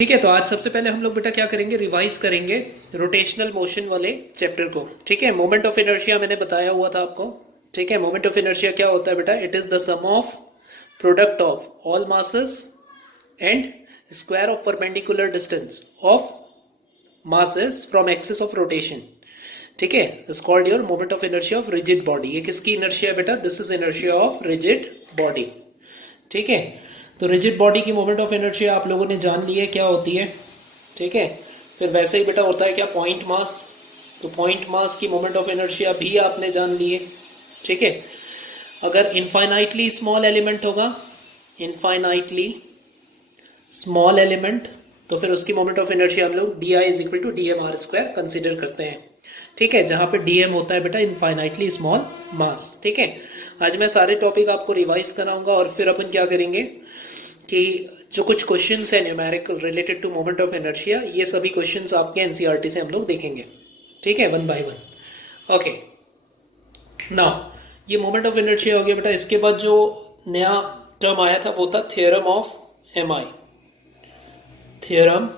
ठीक है, तो आज सबसे पहले हम लोग बेटा क्या करेंगे, रिवाइज करेंगे रोटेशनल मोशन वाले चैप्टर को। ठीक है, मोमेंट ऑफ इनर्शिया मैंने बताया हुआ था आपको। ठीक है, मोमेंट ऑफ इनर्शिया क्या होता है बेटा, it is the sum of product of all masses and square of perpendicular distance of masses from axis of rotation. ठीक है, is called your moment of inertia of rigid body. ये किसकी inertia है बेटा, this is inertia of rigid body. ठीक है, तो rigid body की मोमेंट ऑफ इनर्शिया आप लोगों ने जान ली है क्या होती है। ठीक है, फिर वैसे ही बेटा होता है क्या, पॉइंट मास। तो पॉइंट मास की मोमेंट ऑफ इनर्शिया भी आपने जान ली है। ठीक है, अगर इनफाइनाइटली स्मॉल एलिमेंट होगा, इनफाइनाइटली स्मॉल एलिमेंट, तो फिर उसकी मोमेंट ऑफ इनर्शिया हम लोग D I is equal to D M R square consider करते हैं। ठीक है, जहां पे डी एम होता है बेटा इनफाइनाइटली स्मॉल मास। ठीक है, आज मैं सारे टॉपिक आपको रिवाइज कराऊंगा और फिर अपन क्या करेंगे कि जो कुछ क्वेश्चंस है numerical related to moment of inertia, ये सभी क्वेश्चंस आपके एनसीईआरटी से हम लोग देखेंगे। ठीक है, one by one. Okay, now ये मोमेंट ऑफ इनर्शिया हो गया बेटा। इसके बाद जो नया टर्म आया था वो था theorem of M I. Theorem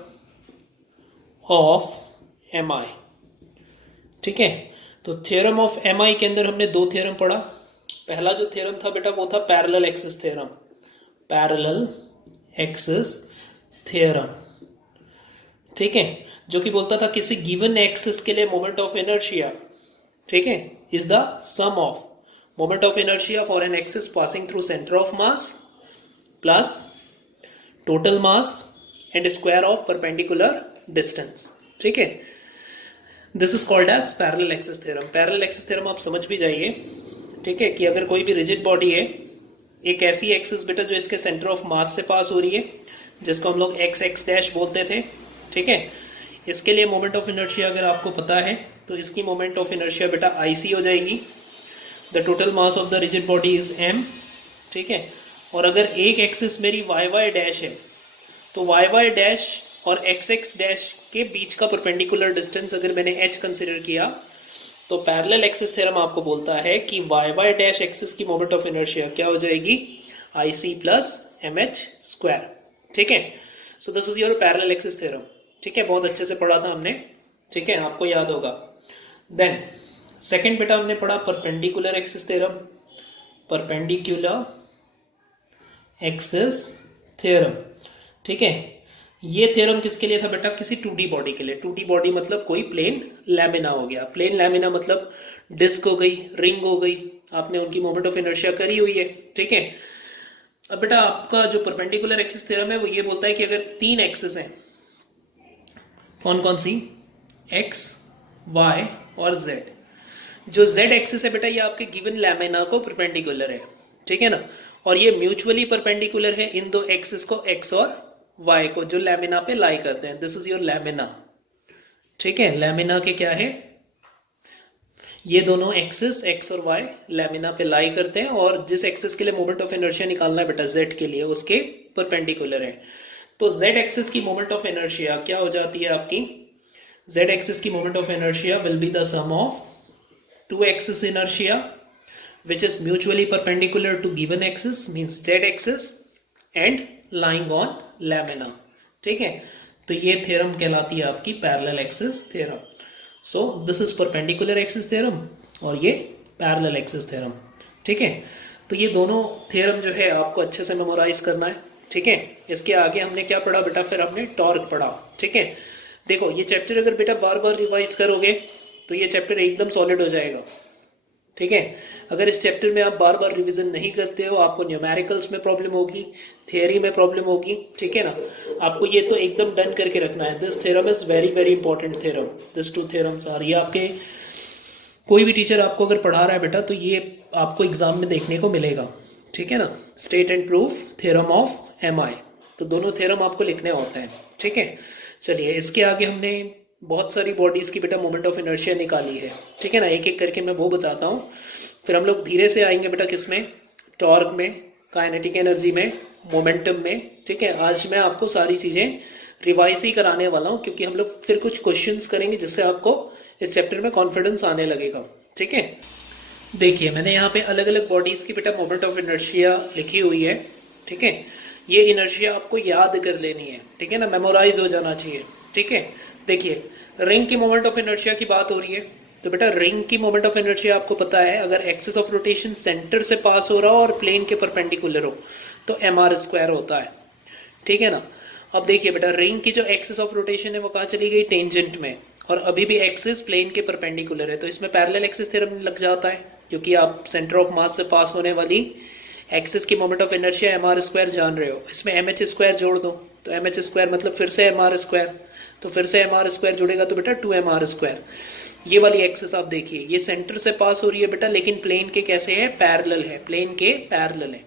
of M I. ठीक है, तो थ्योरम ऑफ एम आई के अंदर हमने दो थ्योरम पढ़ा। पहला जो थ्योरम था बेटा वो था parallel axis theorem. Parallel axis theorem. ठीक है, जो कि बोलता था किसी गिवन एक्सिस के लिए मोमेंट ऑफ इनर्शिया, ठीक है, is the sum of moment of inertia for an axis passing through centre of mass plus total mass and square of perpendicular distance. ठीक है, this is called as parallel axis theorem. Parallel axis theorem आप समझ भी जाइए। ठीक है, कि अगर कोई भी रिजिड बॉडी है, एक ऐसी एक्सिस बेटा जो इसके सेंटर ऑफ मास से पास हो रही है, जिसको हम लोग एक्स एक्स डैश बोलते थे। ठीक है, इसके लिए मोमेंट ऑफ इनर्शिया अगर आपको पता है तो इसकी मोमेंट ऑफ इनर्शिया बेटा आई सी हो जाएगी। The total mass of the rigid body is M. ठीक है, और अगर एक एक्सिस मेरी वाई वाई डैश है तो वाई वाई डैश और एक्स एक्स डैश के बीच का परपेंडिकुलर डिस्टेंस अगर मैंने एच कंसिडर किया, तो पैरेलल एक्सिस थ्योरम आपको बोलता है कि वाई वाई डैश एक्सिस की मोमेंट ऑफ इनर्शिया क्या हो जाएगी, I C plus M H square. ठीक है, so this is your parallel axis theorem. ठीक है, बहुत अच्छे से पढ़ा था हमने। ठीक है, आपको याद होगा। देन सेकंड बेटा हमने पढ़ा perpendicular axis theorem. Perpendicular axis theorem. ठीक है, ये थ्योरम किसके लिए था बेटा, किसी 2D बॉडी के लिए। 2D बॉडी मतलब कोई प्लेन लैमिना हो गया। प्लेन लैमिना मतलब डिस्क हो गई, रिंग हो गई, आपने उनकी मोमेंट ऑफ इनर्शिया करी हुई है। ठीक है, अब बेटा आपका जो परपेंडिकुलर एक्सिस थ्योरम है वो ये बोलता है कि अगर तीन एक्सिस हैं, कौन कौन सी, एक्स वाई और जेड। जो जेड एक्सिस है बेटा ये आपके गिवन लैमिना को परपेंडिकुलर है। ठीक है ना, और ये म्यूचुअली परपेंडिकुलर है इन दो एक्सिस को, एक्स और वाई को, जो लैमिना पे लाई करते हैं। This is your lamina. ठीक है, लैमिना के क्या है, ये दोनों एक्सिस एक्स और वाई लैमिना पे लाई करते हैं, और जिस एक्सिस के लिए मोमेंट ऑफ इनर्शिया निकालना है बेटा जेड के लिए, उसके परपेंडिकुलर है। तो जेड एक्सिस की मोमेंट ऑफ इनर्शिया क्या हो जाती है आपकी, जेड एक्सिस की moment of inertia will be the sum of two axis inertia which is mutually perpendicular to given axis, means z axis, and lying on lamina. ठीक है, तो ये थ्योरम कहलाती है आपकी parallel axis theorem. So this is perpendicular axis theorem और ये parallel axis theorem. ठीक है, तो ये दोनों थ्योरम जो है आपको अच्छे से मेमोराइज करना है। ठीक है, इसके आगे हमने क्या पढ़ा बेटा, फिर हमने टॉर्क पढ़ा। ठीक है, देखो ये चैप्टर अगर बेटा बार बार रिवाइज करोगे तो ये चैप्टर एकदम सॉलिड हो जाएगा। ठीक है, अगर इस चैप्टर में आप बार बार रिवीजन नहीं करते हो, आपको न्यूमेरिकल्स में प्रॉब्लम होगी, थियरी में प्रॉब्लम होगी। ठीक है ना, आपको ये तो एकदम डन करके रखना है। This theorem is very very important theorem. This two theorems are, ये आपके कोई भी टीचर आपको अगर पढ़ा रहा है बेटा तो ये आपको एग्जाम में देखने को मिलेगा। ठीक है ना, state and proof theorem of M I, तो दोनों थ्योरम आपको लिखने होते हैं। ठीक है, चलिए इसके आगे हमने बहुत सारी बॉडीज की बेटा मोमेंट ऑफ इनर्शिया निकाली है। ठीक है ना, एक एक करके मैं वो बताता हूँ, फिर हम लोग धीरे से आएंगे बेटा किसमें, टॉर्क में, काइनेटिक एनर्जी में, मोमेंटम में। ठीक है, आज मैं आपको सारी चीजें रिवाइज ही कराने वाला हूँ, क्योंकि हम लोग फिर कुछ क्वेश्चंस करेंगे जिससे आपको इस चैप्टर में कॉन्फिडेंस आने लगेगा। ठीक है, देखिए मैंने यहाँ पे अलग अलग बॉडीज की बेटा मोमेंट ऑफ इनर्शिया लिखी हुई है। ठीक है, ये इनर्शिया आपको याद कर लेनी है, ठीक है ना, मेमोराइज हो जाना चाहिए, ठीक है। देखिए रिंग की मोमेंट ऑफ इनर्शिया की बात हो रही है, तो बेटा रिंग की मोमेंट ऑफ इनर्शिया आपको पता है, अगर एक्सिस ऑफ रोटेशन सेंटर से पास हो रहा हो और प्लेन के परपेंडिकुलर हो तो mr² होता है, ठीक है ना। अब देखिए बेटा रिंग की जो एक्सिस ऑफ रोटेशन है वो कहाँ चली गई, टेंजेंट में, और अभी भी एक्सिस प्लेन के परपेंडिकुलर है, तो इसमें पैरेलल एक्सिस थ्योरम लग जाता है, क्योंकि आप सेंटर ऑफ मास से पास होने वाली एक्सिस की मोमेंट ऑफ इनर्शिया mr² जान रहे हो, इसमें mh² जोड़ दो, तो mh² मतलब फिर से mr², तो फिर से mr² जुड़ेगा तो बेटा 2mr²। ये वाली एक्सिस आप देखिए, ये सेंटर से पास हो रही है बेटा, लेकिन प्लेन के कैसे है, पैरेलल है, प्लेन के पैरेलल है,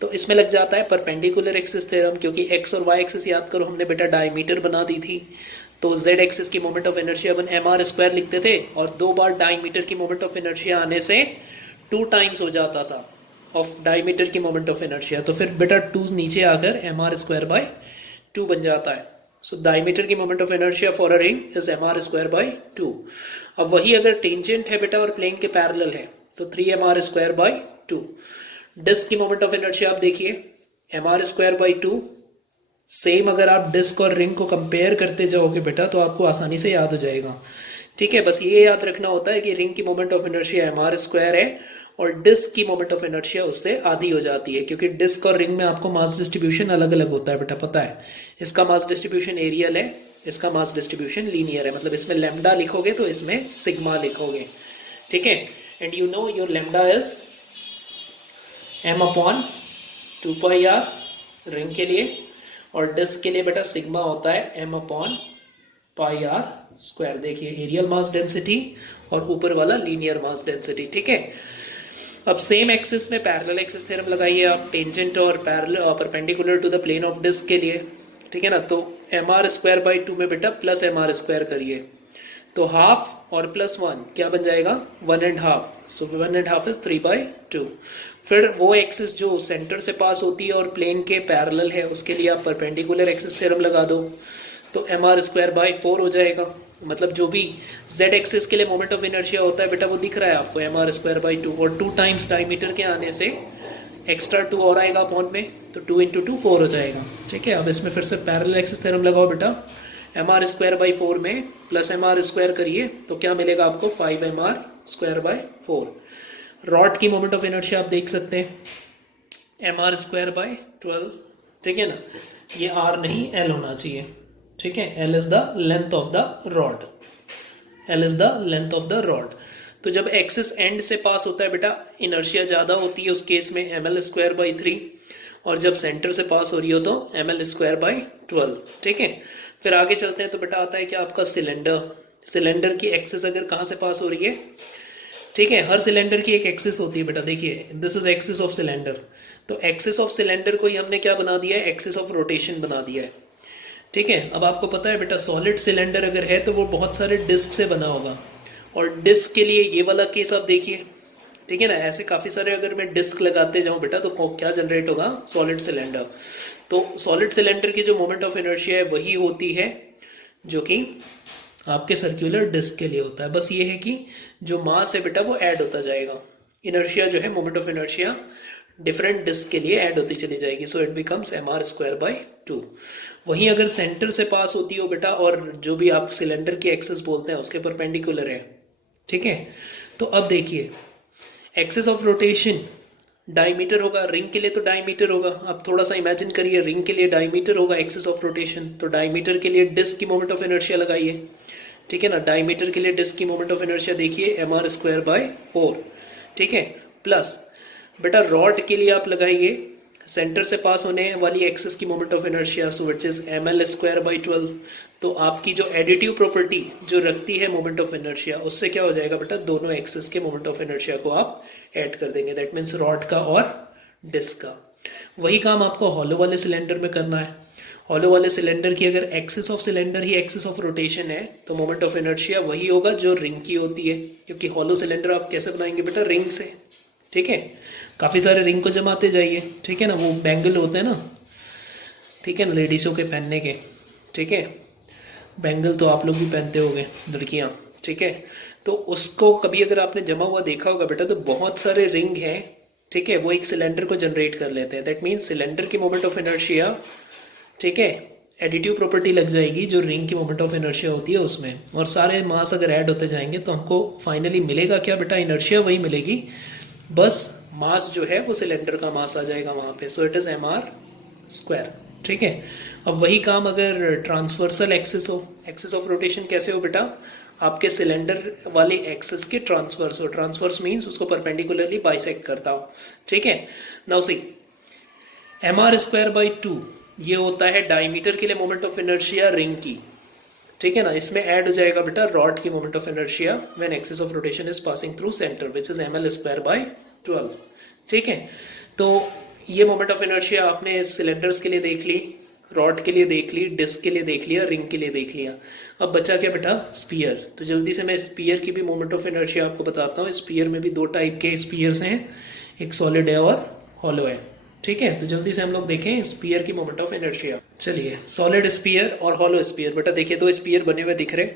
तो इसमें लग जाता है परपेंडिकुलर एक्सिस थ्योरम, क्योंकि एक्स और वाई एक्सिस याद करो हमने बेटा डायमीटर बना दी थी, तो जेड एक्सिस की moment of inertia upon mr² लिखते थे, और 2 बार डायमीटर की मोमेंट ऑफ इनर्शिया आने से 2 टाइम्स हो जाता था ऑफ डायमीटर की मोमेंट ऑफ इनर्शिया, तो फिर बेटा 2 नीचे आकर mr²/2 बन जाता है। सो डायमीटर की moment of inertia for a ring is mr²/2। अब वही अगर टेंजेंट है बेटा और प्लेन के पैरेलल है तो 3mr²/2। डिस्क की मोमेंट ऑफ इनर्शिया आप देखिए mr²/2, सेम अगर आप डिस्क और रिंग को कंपेयर करते जाओगे बेटा तो आपको आसानी से याद हो जाएगा, ठीक है। बस ये याद रखना होता है कि रिंग की मोमेंट ऑफ इनर्शिया mr² है और डिस्क की मोमेंट ऑफ इनर्शिया उससे आधी हो जाती है, क्योंकि डिस्क और रिंग में आपको मास डिस्ट्रीब्यूशन अलग अलग होता है बेटा, पता है। इसका मास डिस्ट्रीब्यूशन एरियल है, इसका मास डिस्ट्रीब्यूशन लीनियर है, मतलब इसमें लैम्डा लिखोगे तो इसमें सिग्मा लिखोगे, ठीक है। And you know your lambda is m/2πr ring के लिए, और डिस्क के लिए बेटा सिग्मा होता है m/πr²। देखिए एरियल मास डेंसिटी और ऊपर वाला लीनियर मास डेंसिटी, ठीक है। अब सेम एक्सिस में पैरेलल एक्सिस थ्योरम लगाइए आप, टेंजेंट और parallel perpendicular to the plane of disc के लिए, ठीक है ना। तो mr²/2 में बेटा प्लस mr² करिए, तो हाफ और +1 क्या बन जाएगा, 1.5, सो 1.5 इज 3/2। फिर वो एक्सिस जो सेंटर से पास होती है और प्लेन के पैरेलल है उसके लिए आप परपेंडिकुलर एक्सिस थ्योरम लगा दो, तो mr²/4 हो जाएगा, मतलब जो भी z एक्सिस के लिए मोमेंट ऑफ इनर्शिया होता है बेटा वो दिख रहा है आपको mr²/2, और 2 टाइम्स डायमीटर के आने से एक्स्ट्रा 2 और आएगा अपॉन में, तो 2 × 2 4 हो जाएगा, ठीक है। अब इसमें फिर से पैरेलल एक्सिस थ्योरम लगाओ बेटा, mr²/4 में प्लस mr² करिए तो क्या मिलेगा आपको, 5mr²/4। रॉड की मोमेंट ऑफ इनर्शिया आप देख सकते हैं mr²/12, ठीक है ना, ये r नहीं l होना चाहिए, ठीक है। l is the length of the rod, l is the length of the rod. तो जब एक्सिस एंड से पास होता है बेटा इनर्शिया ज़्यादा होती है, उस केस में ml²/3, और जब सेंटर से पास हो रही हो तो ml²/12, ठीक है। फिर आगे चलते हैं तो बेटा आता है क्या आपका सिलेंडर। सिलेंडर की एक्सिस अगर कहाँ से पास हो रही है, ठीक है, हर सिलेंडर की एक एक्सिस होती है बेटा, देखिए this is axis of cylinder, तो एक्सिस ऑफ सिलेंडर को ही हमने क्या बना दिया है, एक्सिस ऑफ रोटेशन बना दिया है, ठीक है। अब आपको पता है बेटा सॉलिड सिलेंडर अगर है तो वो बहुत सारे डिस्क से बना होगा, और डिस्क के लिए ये वाला केस आप देखिए, ठीक है ना, ऐसे काफ़ी सारे अगर मैं डिस्क लगाते जाऊँ बेटा तो क्या जनरेट होगा, सॉलिड सिलेंडर। तो सॉलिड सिलेंडर की जो मोमेंट ऑफ इनर्शिया है वही होती है जो कि आपके सर्कुलर डिस्क के लिए होता है, बस ये है कि जो मास है बेटा वो ऐड होता जाएगा, इनर्शिया जो है moment of inertia different disc के लिए ऐड होती चली जाएगी, सो इट बिकम्स mr²/2। वहीं अगर सेंटर से पास होती हो बेटा और जो भी आप सिलेंडर की एक्सिस बोलते हैं उसके परपेंडिकुलर है, ठीक है। तो अब देखिए एक्सिस ऑफ रोटेशन डायमीटर होगा, रिंग के लिए तो डायमीटर होगा, अब थोड़ा सा इमेजिन करिए रिंग के लिए डायमीटर होगा एक्सिस ऑफ रोटेशन, तो डायमीटर के लिए डिस्क की मोमेंट ऑफ इनर्शिया लगाइए, ठीक है ना। डायमीटर के लिए डिस्क की मोमेंट ऑफ इनर्शिया देखिए mr²/4, ठीक है, प्लस बेटा रॉड के लिए आप लगाइए सेंटर से पास होने वाली एक्सिस की moment of inertia, so which is ml²/12। तो आपकी जो एडिटिव प्रॉपर्टी जो रखती है मोमेंट ऑफ इनर्शिया, उससे क्या हो जाएगा बेटा, दोनों एक्सिस के मोमेंट ऑफ इनर्शिया को आप ऐड कर देंगे, दैट मीन्स रॉड का और डिस्क का। वही काम आपको हॉलो वाले सिलेंडर में करना है। हॉलो वाले सिलेंडर की अगर axis of cylinder he axis of rotation है तो मोमेंट ऑफ इनर्शिया वही होगा जो रिंग की होती है, क्योंकि हॉलो सिलेंडर आप कैसे बनाएंगे बेटा, रिंग से, ठीक है। काफ़ी सारे रिंग को जमाते जाइए, ठीक है ना, वो बैंगल होते हैं ना, ठीक है ना, लेडीज़ों के पहनने के, ठीक है, बैंगल तो आप लोग भी पहनते होंगे लड़कियां, ठीक है। तो उसको कभी अगर आपने जमा हुआ देखा होगा बेटा तो बहुत सारे रिंग हैं, ठीक है, वो एक सिलेंडर को जनरेट कर लेते हैं। दैट मीन्स सिलेंडर की मोमेंट ऑफ इनर्शिया, ठीक है, एडिटिव प्रॉपर्टी लग जाएगी जो रिंग की मोमेंट ऑफ इनर्शिया होती है उसमें, और सारे मास अगर ऐड होते जाएंगे तो हमको फाइनली मिलेगा क्या बेटा, इनर्शिया वही मिलेगी, बस मास जो है वो सिलेंडर का मास आ जाएगा वहाँ पे। So it is mr²। ठीक है, अब वही काम अगर ट्रांसवर्सल एक्सिस हो, एक्सिस ऑफ रोटेशन कैसे हो बेटा, आपके सिलेंडर वाले एक्सिस के ट्रांसवर्स हो। ट्रांसवर्स मीन्स उसको परपेंडिकुलरली बाइसेक्ट करता हो। ठीक है, नाउ सी mr²/2 ये होता है डायमीटर के लिए मोमेंट ऑफ इनर्शिया रिंग की। ठीक है ना, इसमें ऐड हो जाएगा बेटा रॉड की moment of inertia when axis of rotation is passing through centre which is ml²/12। ठीक है, तो ये मोमेंट ऑफ इनर्शिया आपने सिलेंडर्स के लिए देख ली, रॉड के लिए देख ली, डिस्क के लिए देख लिया, रिंग के लिए देख लिया। अब बचा क्या बेटा, स्पीयर। तो जल्दी से मैं स्पीयर की भी मोमेंट ऑफ इनर्शिया आपको बताता हूँ। स्पीयर में भी दो टाइप के स्पीयर्स हैं, एक सॉलिड है और हॉलो है। ठीक है, तो जल्दी से हम लोग देखें स्पीयर की मोमेंट ऑफ इनर्शिया। चलिए, सॉलिड स्पीयर और हॉलो स्पीयर। बेटा देखिए, दो स्पीयर बने हुए दिख रहे।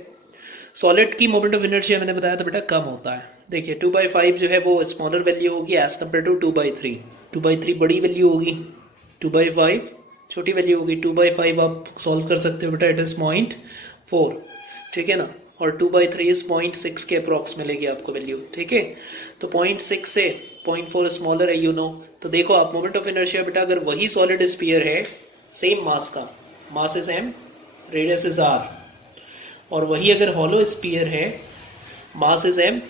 सॉलिड की मोमेंट ऑफ इनर्शिया मैंने बताया था बेटा कम होता है। देखिए 2/5 जो है वो स्मॉलर वैल्यू होगी एज कम्पेयर टू 2/3। 2/3 बड़ी वैल्यू होगी, 2/5 छोटी वैल्यू होगी। 2/5 आप सॉल्व कर सकते हो बेटा, इट इज 0.4। ठीक है ना, और 2/3 इज 0.6 के अप्रॉक्स मिलेगी आपको वैल्यू। ठीक है, तो 0.6 से 0.4 स्मॉलर है, यू नो। तो देखो आप मोमेंट ऑफ इनर्शिया बेटा अगर वही सॉलिड स्पीयर है सेम मास का, mass is m, radius is r, और वही अगर हॉलो स्पीयर है mass is m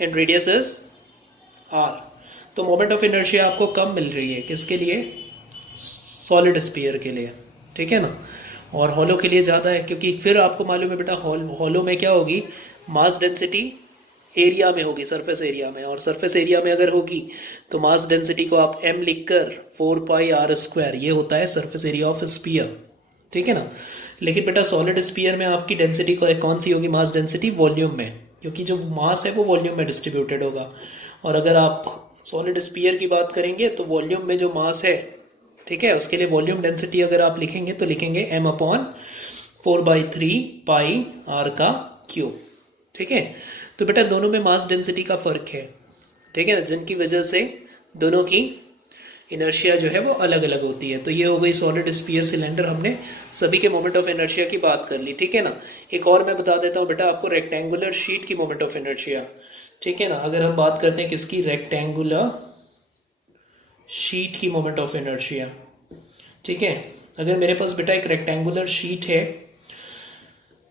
and radius is r, तो मोमेंट ऑफ इनर्शिया आपको कम मिल रही है। किसके लिए, सॉलिड स्पीयर के लिए। ठीक है ना, और हॉलो के लिए ज़्यादा है, क्योंकि फिर आपको मालूम है बेटा हॉलो में क्या होगी, मास डेंसिटी एरिया में होगी, सरफेस एरिया में, और सरफेस एरिया में अगर होगी तो मास डेंसिटी को आप m लिखकर 4πr², ये होता है सरफेस एरिया ऑफ स्पीयर। ठीक है ना, लेकिन बेटा सॉलिड स्पीयर में आपकी डेंसिटी कौन सी होगी, मास डेंसिटी वॉल्यूम में, क्योंकि जो मास है वो वॉल्यूम में डिस्ट्रीब्यूटेड होगा। और अगर आप सॉलिड स्पीयर की बात करेंगे तो वॉल्यूम में जो मास है, ठीक है, उसके लिए वॉल्यूम डेंसिटी अगर आप लिखेंगे तो लिखेंगे m/4/3πr²। ठीक है, तो बेटा दोनों में मास डेंसिटी का फर्क है। ठीक है ना, जिनकी वजह से दोनों की इनर्शिया जो है वो अलग अलग होती है। तो ये हो गई सॉलिड स्पीयर सिलेंडर, हमने सभी के मोमेंट ऑफ इनर्शिया की बात कर ली। ठीक है ना, एक और मैं बता देता हूँ बेटा आपको, रेक्टेंगुलर शीट की मोमेंट ऑफ इनर्शिया। ठीक है ना, अगर हम बात करते हैं किसकी, रेक्टेंगुलर शीट की मोमेंट ऑफ इनर्शिया। ठीक है, अगर मेरे पास बेटा एक रेक्टेंगुलर शीट है,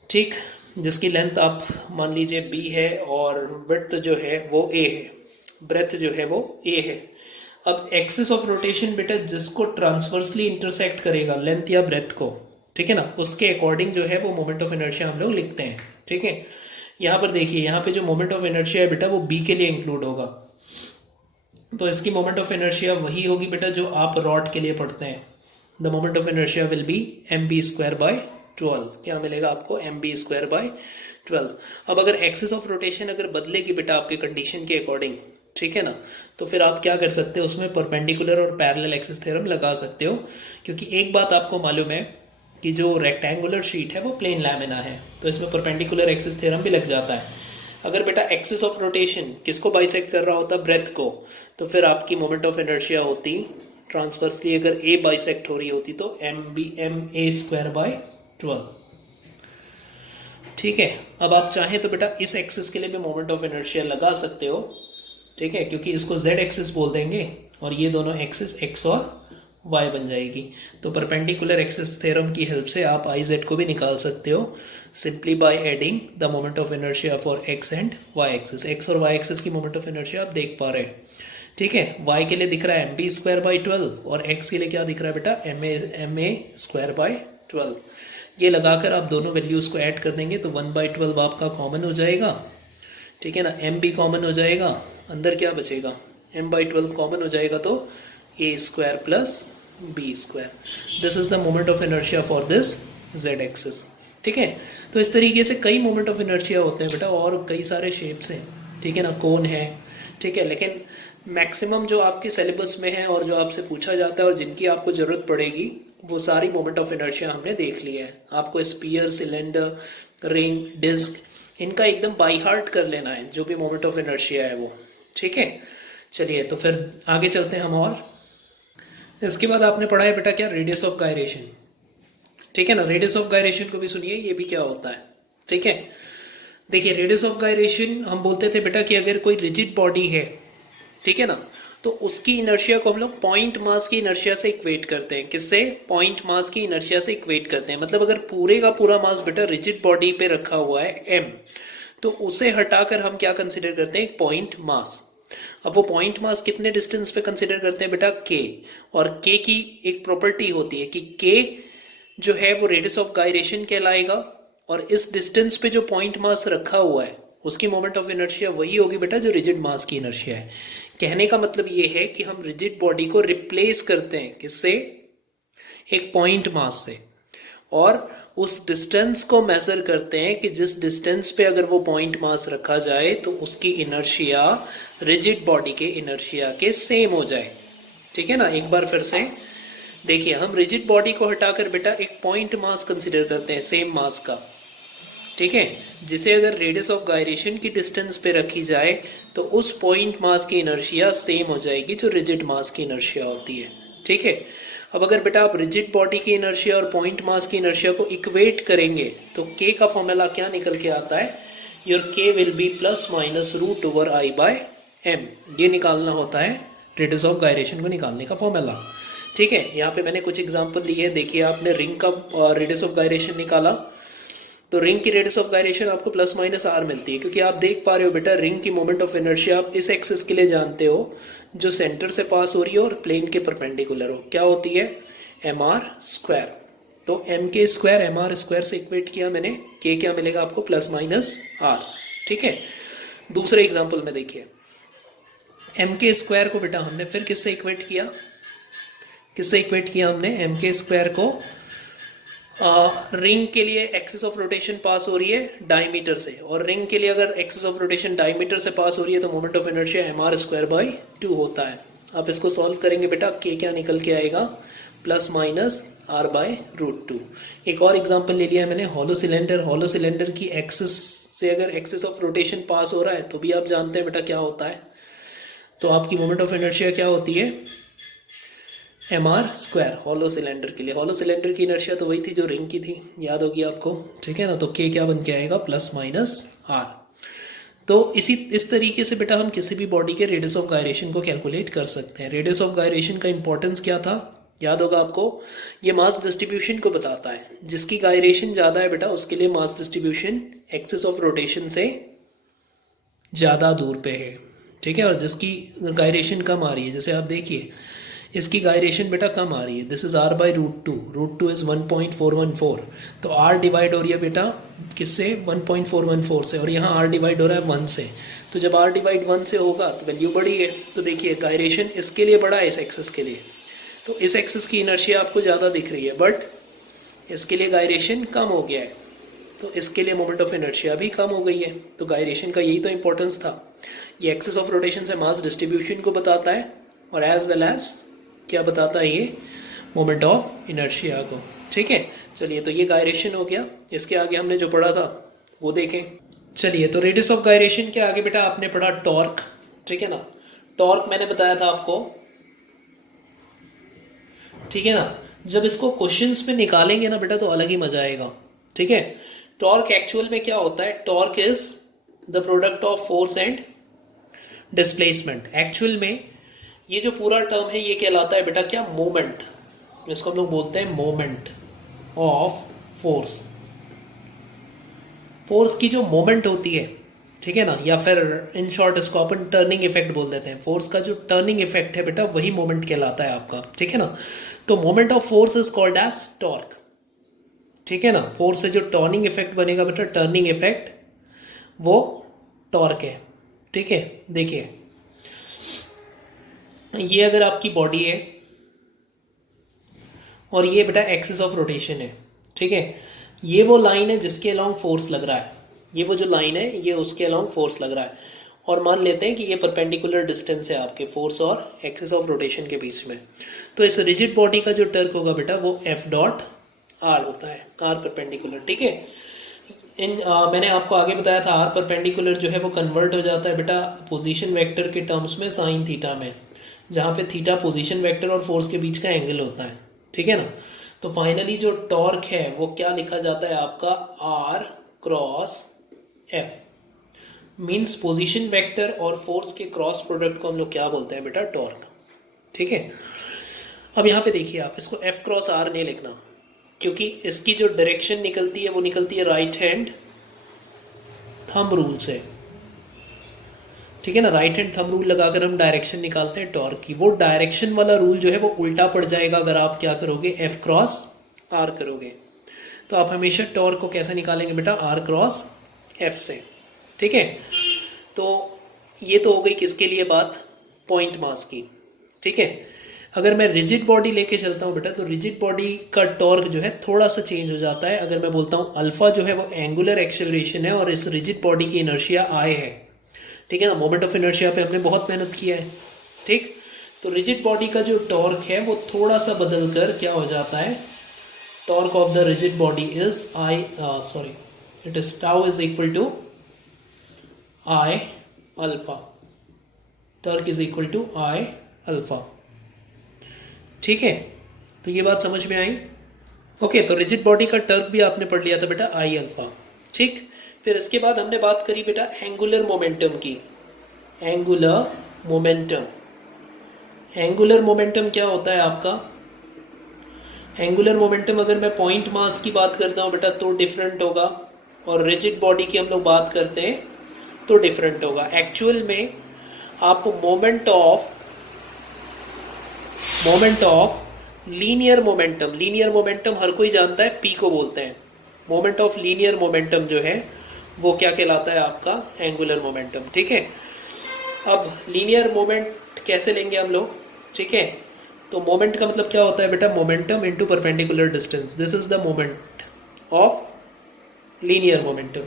ठीक, जिसकी लेंथ आप मान लीजिए b है और विड्थ जो है वो a है, ब्रेथ जो है वो a है। अब एक्सिस ऑफ रोटेशन बेटा जिसको ट्रांसवर्सली इंटरसेक्ट करेगा लेंथ या ब्रेथ को, ठीक है ना, उसके अकॉर्डिंग जो है वो मोमेंट ऑफ इनर्शिया हम लोग लिखते हैं। ठीक है, यहाँ पर देखिए, यहाँ पे जो मोमेंट ऑफ इनर्शिया है बेटा वो b के लिए इंक्लूड होगा, तो इसकी मोमेंट ऑफ इनर्शिया वही होगी बेटा जो आप रॉड के लिए पढ़ते हैं। The moment of inertia will B mb²/12। क्या मिलेगा आपको, mb²/12। अब अगर एक्सिस ऑफ रोटेशन अगर बदलेगी बेटा आपके कंडीशन के अकॉर्डिंग, ठीक है ना, तो फिर आप क्या कर सकते हो, उसमें परपेंडिकुलर और पैरेलल एक्सिस थ्योरम लगा सकते हो। क्योंकि एक बात आपको मालूम है कि जो रेक्टेंगुलर शीट है वो प्लेन लैमिना है, तो इसमें परपेंडिकुलर एक्सिस थ्योरम भी लग जाता है। अगर बेटा एक्सिस ऑफ रोटेशन किसको बाइसेक्ट कर रहा होता, ब्रेथ को, तो फिर आपकी मोमेंट ऑफ इनर्शिया होती ट्रांसवर्सली, अगर ए बाइसेक्ट हो रही होती तो ma²/12। ठीक है, अब आप चाहें तो बेटा इस एक्सिस के लिए भी मोमेंट ऑफ इनर्शिया लगा सकते हो। ठीक है, क्योंकि इसको z एक्सिस बोल देंगे और ये दोनों एक्सिस x और y बन जाएगी। तो परपेंडिकुलर एक्सिस थ्योरम की हेल्प से आप iz को भी निकाल सकते हो simply by adding the moment of inertia for x and y axis. x और y एक्सिस की मोमेंट ऑफ इनर्शिया आप देख पा रहे हैं। ठीक है, y के लिए दिख रहा है mb²/12 और x के लिए क्या दिख रहा है बेटा, ma²/12। ये लगाकर आप दोनों वैल्यूज़ को ऐड कर देंगे तो 1/12 आपका कॉमन हो जाएगा। ठीक है ना, m भी कॉमन हो जाएगा, अंदर क्या बचेगा, m/12 कॉमन हो जाएगा तो a² + b²। This is the moment of inertia for this z axis. ठीक है, तो इस तरीके से कई मोमेंट ऑफ इनर्शिया होते हैं बेटा, और कई सारे शेप्स हैं। ठीक है ना, कोन है, ठीक है, लेकिन मैक्सिमम जो आपके सिलेबस में है और जो आपसे पूछा जाता है और जिनकी आपको ज़रूरत पड़ेगी वो सारी मोमेंट ऑफ इनर्शिया हमने देख लिया है। आपको स्पीयर, सिलेंडर, रिंग, डिस्क, इनका एकदम बाई हार्ट कर लेना है जो भी मोमेंट ऑफ इनर्शिया है वो। ठीक है, चलिए तो फिर आगे चलते हैं हम। और इसके बाद आपने पढ़ा है बेटा क्या, रेडियस ऑफ गायरेशन। ठीक है ना, रेडियस ऑफ गायरेशन को भी सुनिए, ये भी क्या होता है। ठीक है, देखिए रेडियस ऑफ गायरेशन हम बोलते थे बेटा कि अगर कोई रिजिड बॉडी है, ठीक है ना, तो उसकी इनर्शिया को हम लोग पॉइंट मास की इनर्शिया से इक्वेट करते हैं। किससे? पॉइंट मास की इनर्शिया से इक्वेट करते हैं। मतलब अगर पूरे का पूरा मास बेटा रिजिड बॉडी पे रखा हुआ है m, तो उसे हटाकर हम क्या कंसिडर करते हैं, एक पॉइंट मास। अब वो पॉइंट मास कितने डिस्टेंस पे कंसिडर करते हैं बेटा, k। और k की एक प्रॉपर्टी होती है कि k जो है वो रेडियस ऑफ गायरेशन कहलाएगा, और इस डिस्टेंस पे जो पॉइंट मास रखा हुआ है उसकी मोमेंट ऑफ इनर्शिया वही होगी बेटा जो रिजिड मास की इनर्शिया है। कहने का मतलब ये है कि हम रिजिड बॉडी को रिप्लेस करते हैं किससे, एक पॉइंट मास से, और उस डिस्टेंस को मेजर करते हैं कि जिस डिस्टेंस पे अगर वो पॉइंट मास रखा जाए तो उसकी इनर्शिया रिजिड बॉडी के इनर्शिया के सेम हो जाए। ठीक है ना, एक बार फिर से देखिए, हम रिजिड बॉडी को हटाकर बेटा एक पॉइंट मास कंसिडर करते हैं सेम मास का। ठीक है, जिसे अगर रेडियस ऑफ गायरेशन की डिस्टेंस पे रखी जाए तो उस पॉइंट मास की इनर्शिया सेम हो जाएगी जो रिजिड मास की इनर्शिया होती है। ठीक है, अब अगर बेटा आप रिजिड बॉडी की इनर्शिया और पॉइंट मास की इनर्शिया को इक्वेट करेंगे तो k का फॉर्मूला क्या निकल के आता है, your k will be plus minus root over I by m। ये निकालना होता है रेडियस ऑफ गायरेशन को निकालने का फॉर्मूला। ठीक है, यहाँ पे मैंने कुछ एग्जांपल दिए हैं। देखिए, आपने रिंग का रेडियस ऑफ गायरेशन निकाला तो रिंग की रेडियस ऑफ गायरेशन आपको प्लस माइनस आर मिलती है, क्योंकि आप देख पा रहे हो बेटा रिंग की मोमेंट ऑफ इनर्शिया आप इस एक्सिस के लिए जानते हो जो सेंटर से पास हो रही है और प्लेन के परपेंडिकुलर हो, क्या होती है, एम आर स्क्वायर। तो एम के स्क्वायर एम आर स्क्वायर से इक्वेट किया मैंने, के क्या मिलेगा आपको, प्लस माइनस आर। ठीक है, दूसरे एग्जाम्पल में देखिए, एम के स्क्वायर को बेटा हमने फिर किससे इक्वेट किया, किससे इक्वेट किया हमने, एम के स्क्वायर को रिंग के लिए एक्सिस ऑफ रोटेशन पास हो रही है डायमीटर से, और रिंग के लिए अगर एक्सिस ऑफ रोटेशन डायमीटर से पास हो रही है तो moment of inertia M R square by 2 होता है। आप इसको सॉल्व करेंगे बेटा, के क्या निकल के आएगा, plus minus R by root 2। एक और एग्जांपल ले लिया है मैंने, हॉलो सिलेंडर। हॉलो सिलेंडर की एक्सिस से अगर एक्सिस ऑफ रोटेशन पास हो रहा है तो भी आप जानते हैं बेटा क्या होता है, तो आपकी मोमेंट ऑफ इनर्शिया क्या होती है, M R square. Hollow cylinder के लिए, हॉलो सिलेंडर की इनर्शिया तो वही थी जो रिंग की थी, याद होगी आपको। ठीक है ना, तो के क्या बन के आएगा, प्लस माइनस आर। तो इस तरीके से बेटा हम किसी भी बॉडी के रेडियस ऑफ गायरेशन को कैलकुलेट कर सकते हैं। रेडियस ऑफ गायरेशन का इंपॉर्टेंस क्या था, याद होगा आपको, ये मास डिस्ट्रीब्यूशन को बताता है। जिसकी गायरेशन ज़्यादा है बेटा उसके लिए mass distribution axis of rotation से ज़्यादा दूर पे है। ठीक है, और जिसकी गायरेशन कम आ रही है, जैसे आप देखिए इसकी गायरेशन बेटा कम आ रही है, this is R by root two, root two is 1.414, तो आर डिवाइड हो रही है बेटा किससे, 1.414 से, और यहाँ आर डिवाइड हो रहा है 1 से। तो जब आर डिवाइड 1 से होगा तो वैल्यू बड़ी है, तो देखिए गायरेशन इसके लिए बड़ा है इस एक्सिस के लिए, तो इस एक्सिस की इनर्शिया आपको ज़्यादा दिख रही है, बट इसके लिए गायरेशन कम हो गया है, तो इसके लिए मोमेंट ऑफ इनर्शिया भी कम हो गई है। तो गायरेशन का यही तो इंपॉर्टेंस था, ये एक्सिस ऑफ रोटेशन से मास डिस्ट्रीब्यूशन को बताता है, और एज वेल एज क्या बताता है, ये मोमेंट ऑफ इनर्शिया को। ठीक है, चलिए तो ये गायरेशन हो गया। इसके आगे हमने जो पढ़ा था वो देखें। चलिए, तो रेडियस ऑफ गायरेशन के आगे बेटा आपने पढ़ा टॉर्क। ठीक है ना, टॉर्क मैंने बताया था आपको, ठीक है ना, जब इसको क्वेश्चंस में निकालेंगे ना बेटा तो अलग ही मजा आएगा। ठीक है, टॉर्क एक्चुअल में क्या होता है, torque is the product of force and displacement. Actual में ये जो पूरा टर्म है ये कहलाता है बेटा क्या, मोमेंट, इसको हम लोग बोलते हैं मोमेंट ऑफ फोर्स। फोर्स की जो मोमेंट होती है, ठीक है ना, या फिर इन शॉर्ट इसको अपन टर्निंग इफेक्ट बोल देते हैं। फोर्स का जो टर्निंग इफेक्ट है बेटा वही मोमेंट कहलाता है आपका। ठीक है ना, तो moment of force is called as torque. ठीक है ना, फोर्स से जो टर्निंग इफेक्ट बनेगा बेटा, टर्निंग इफेक्ट, वो टॉर्क है। ठीक है, देखिए ये अगर आपकी बॉडी है और ये बेटा एक्सिस ऑफ रोटेशन है, ठीक है, ये वो लाइन है जिसके अलोंग फोर्स लग रहा है, ये वो जो लाइन है ये उसके अलोंग फोर्स लग रहा है, और मान लेते हैं कि ये परपेंडिकुलर डिस्टेंस है आपके फोर्स और एक्सिस ऑफ रोटेशन के बीच में। तो इस रिजिड बॉडी का जो टर्क होगा बेटा वो एफ डॉट आर होता है, आर परपेंडिकुलर। ठीक है, मैंने आपको आगे बताया था आर परपेंडिकुलर जो है वो कन्वर्ट हो जाता है बेटा पोजीशन वेक्टर के टर्म्स में साइन थीटा में, जहाँ पे थीटा पोजीशन वेक्टर और फोर्स के बीच का एंगल होता है, ठीक है ना। तो फाइनली जो टॉर्क है वो क्या लिखा जाता है आपका, R cross F, means position vector और फोर्स के क्रॉस प्रोडक्ट को हम लोग क्या बोलते हैं बेटा, टॉर्क, ठीक है। अब यहाँ पे देखिए आप इसको एफ क्रॉस आर नहीं लिखना, क्योंकि इसकी जो डायरेक्शन निकलती है वो निकलती है राइट हैंड थंब रूल से, ठीक है ना। राइट हैंड थंब रूल लगाकर हम डायरेक्शन निकालते हैं टॉर्क की, वो डायरेक्शन वाला रूल जो है वो उल्टा पड़ जाएगा अगर आप क्या करोगे, एफ क्रॉस आर करोगे। तो आप हमेशा टॉर्क को कैसे निकालेंगे बेटा, आर क्रॉस एफ से, ठीक है। तो ये तो हो गई किसके लिए बात, पॉइंट मास की, ठीक है। अगर मैं रिजिड बॉडी लेके चलता हूँ बेटा, तो रिजिड बॉडी का टॉर्क जो है थोड़ा सा चेंज हो जाता है। अगर मैं बोलता हूँ अल्फा जो है वो एंगुलर एक्सेलरेशन है और इस रिजिड बॉडी की इनर्शिया आई है, ठीक है ना। मोमेंट ऑफ इनर्शिया पे हमने बहुत मेहनत किया है, ठीक। तो रिजिड बॉडी का जो टॉर्क है वो थोड़ा सा बदल कर क्या हो जाता है, torque of the rigid body is it is tau is equal to I alpha, torque is equal to I alpha, ठीक है। तो ये बात समझ में आई, ओके। तो रिजिड बॉडी का टर्क भी आपने पढ़ लिया था बेटा, आई अल्फा, ठीक। फिर इसके बाद हमने बात करी बेटा एंगुलर मोमेंटम की। एंगुलर मोमेंटम, एंगुलर मोमेंटम क्या होता है आपका, एंगुलर मोमेंटम अगर मैं पॉइंट मास की बात करता हूँ बेटा तो डिफरेंट होगा, और रिजिड बॉडी की हम लोग बात करते हैं तो डिफरेंट होगा। एक्चुअल में आप moment of linear momentum, linear momentum हर कोई जानता है पी को बोलते हैं। मोमेंट ऑफ लीनियर मोमेंटम जो है वो क्या कहलाता है आपका, एंगुलर मोमेंटम, ठीक है। अब लीनियर मोमेंट कैसे लेंगे हम लोग, ठीक है। तो मोमेंट का मतलब क्या होता है बेटा, momentum into perpendicular distance, this is the moment of linear momentum,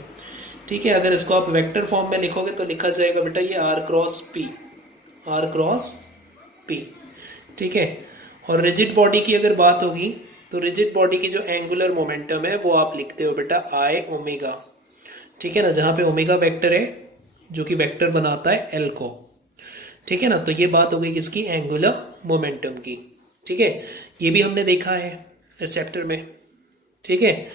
ठीक है। अगर इसको आप वेक्टर फॉर्म में लिखोगे तो लिखा जाएगा बेटा ये R cross P, R cross P, ठीक है। और रिजिड बॉडी की अगर बात होगी तो रिजिड बॉडी की जो एंगुलर मोमेंटम है वो आप लिखते हो बेटा आई ओमेगा, ठीक है ना, जहाँ पे ओमेगा वेक्टर है जो कि वेक्टर बनाता है एल को, ठीक है ना। तो ये बात हो गई किसकी, एंगुलर मोमेंटम की, ठीक है। ये भी हमने देखा है इस चैप्टर में, ठीक है।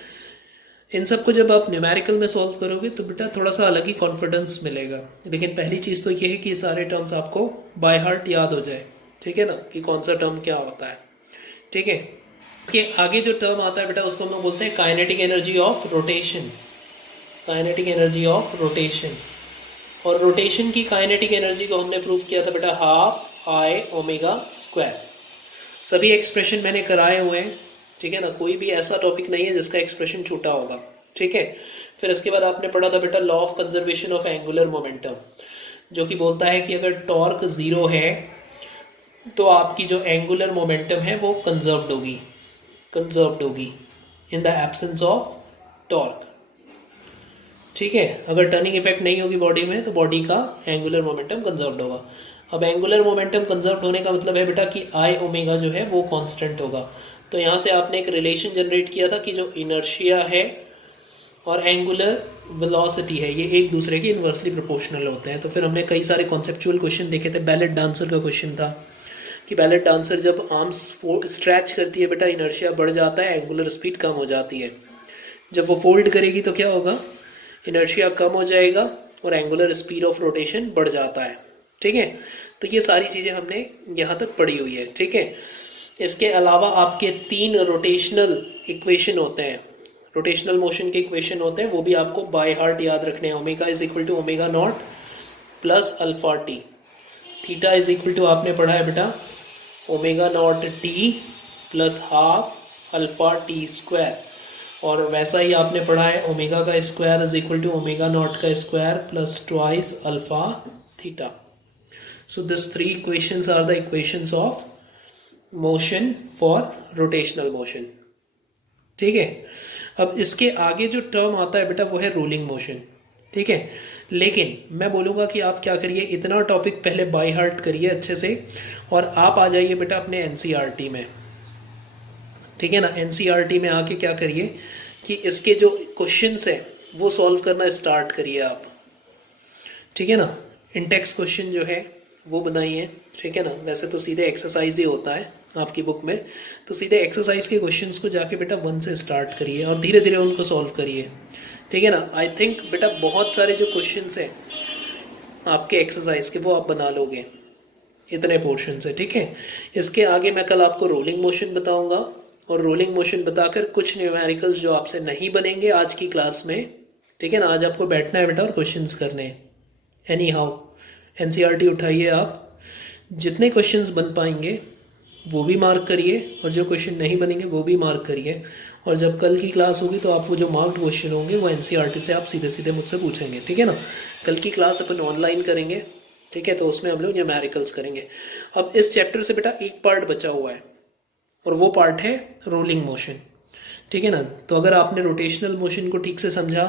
इन सब को जब आप न्यूमेरिकल में सॉल्व करोगे तो बेटा थोड़ा सा अलग ही कॉन्फिडेंस मिलेगा, लेकिन पहली चीज़ तो ये है कि सारे टर्म्स आपको बाय हार्ट याद हो जाए, ठीक है ना, कि कौन सा टर्म क्या होता है, ठीक है। के आगे जो टर्म आता है बेटा उसको हम लोग बोलते हैं kinetic energy of rotation, kinetic energy of rotation. और रोटेशन की काइनेटिक एनर्जी को हमने प्रूव किया था बेटा हाफ आई ओमेगा स्क्वायर। सभी एक्सप्रेशन मैंने कराए हुए हैं, ठीक है ना, कोई भी ऐसा टॉपिक नहीं है जिसका एक्सप्रेशन छूटा होगा, ठीक है। फिर इसके बाद आपने पढ़ा था बेटा law of conservation of angular momentum, जो कि बोलता है कि अगर टॉर्क जीरो है तो आपकी जो एंगुलर मोमेंटम है वो कंजर्व्ड होगी in the absence of torque, ठीक है। अगर टर्निंग इफेक्ट नहीं होगी बॉडी में तो बॉडी का एंगुलर मोमेंटम कंजर्व्ड होगा। अब एंगुलर मोमेंटम कंजर्व्ड होने का मतलब है बेटा कि आई ओमेगा जो है वो कांस्टेंट होगा। तो यहाँ से आपने एक रिलेशन जनरेट किया था कि जो इनर्शिया है और एंगुलर वेलोसिटी है ये एक दूसरे के इन्वर्सली प्रोपोर्शनल होते हैं। तो फिर हमने कई सारे कॉन्सेप्चुअल क्वेश्चन देखे थे। बैलेट डांसर का क्वेश्चन था कि बैलेट डांसर जब आर्म्स स्ट्रेच करती है बेटा इनर्शिया बढ़ जाता है, एंगुलर स्पीड कम हो जाती है। जब वो फोल्ड करेगी तो क्या होगा, इनर्शिया कम हो जाएगा और एंगुलर स्पीड ऑफ रोटेशन बढ़ जाता है, ठीक है। तो ये सारी चीज़ें हमने यहाँ तक पढ़ी हुई है, ठीक है। इसके अलावा आपके 3 रोटेशनल इक्वेशन होते हैं, रोटेशनल मोशन के इक्वेशन होते हैं, वो भी आपको बाय हार्ट याद रखने हैं। Omega is equal to omega not plus alpha T, theta is equal to आपने पढ़ा है बेटा omega not T plus half alpha T square, और वैसा ही आपने पढ़ा है ओमेगा का square is equal to omega not का square plus twice alpha theta. So this 3 equations are the equations of motion for rotational motion, ठीक है। अब इसके आगे जो टर्म आता है बेटा वो है रोलिंग मोशन, ठीक है। लेकिन मैं बोलूँगा कि आप क्या करिए, इतना टॉपिक पहले बाय हार्ट करिए अच्छे से और आप आ जाइए बेटा अपने एनसीईआरटी में, ठीक है ना। एनसीईआरटी में आके क्या करिए कि इसके जो क्वेश्चंस हैं वो सॉल्व करना स्टार्ट करिए आप, ठीक है ना। इंटेक्स क्वेश्चन जो है वो बनाइए, ठीक है ना। वैसे तो सीधे एक्सरसाइज ही होता है आपकी बुक में, तो सीधे एक्सरसाइज के क्वेश्चंस को जाके बेटा 1 से स्टार्ट करिए और धीरे धीरे उनको सॉल्व करिए, ठीक है ना। आई थिंक बेटा बहुत सारे जो क्वेश्चंस हैं आपके एक्सरसाइज के वो आप बना लोगे, इतने पोर्शन से, ठीक है। इसके आगे मैं कल आपको रोलिंग मोशन बताऊंगा, और रोलिंग मोशन बताकर कुछ न्यूमेरिकल्स जो आपसे नहीं बनेंगे आज की क्लास में, ठीक है ना। आज आपको बैठना है बेटा और क्वेश्चंस करने हैं। एनी हाउ एनसीईआरटी उठाइए आप, जितने क्वेश्चंस बन पाएंगे वो भी मार्क करिए, और जो क्वेश्चन नहीं बनेंगे वो भी मार्क करिए। और जब कल की क्लास होगी तो आप वो जो मार्क्ड क्वेश्चन होंगे वो एनसीईआरटी से आप सीधे सीधे मुझसे पूछेंगे, ठीक है ना। कल की क्लास अपन ऑनलाइन करेंगे, ठीक है, तो उसमें हम लोग न्यूमेरिकल्स करेंगे। अब इस चैप्टर से बेटा एक पार्ट बचा हुआ है, और वो पार्ट है रोलिंग मोशन, ठीक है ना। तो अगर आपने रोटेशनल मोशन को ठीक से समझा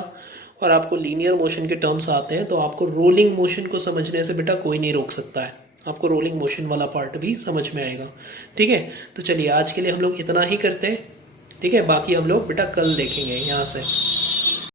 और आपको लीनियर मोशन के टर्म्स आते हैं, तो आपको रोलिंग मोशन को समझने से बेटा कोई नहीं रोक सकता है, आपको रोलिंग मोशन वाला पार्ट भी समझ में आएगा, ठीक है। तो चलिए आज के लिए हम लोग इतना ही करते हैं, ठीक है। बाकी हम लोग बेटा कल देखेंगे यहाँ से।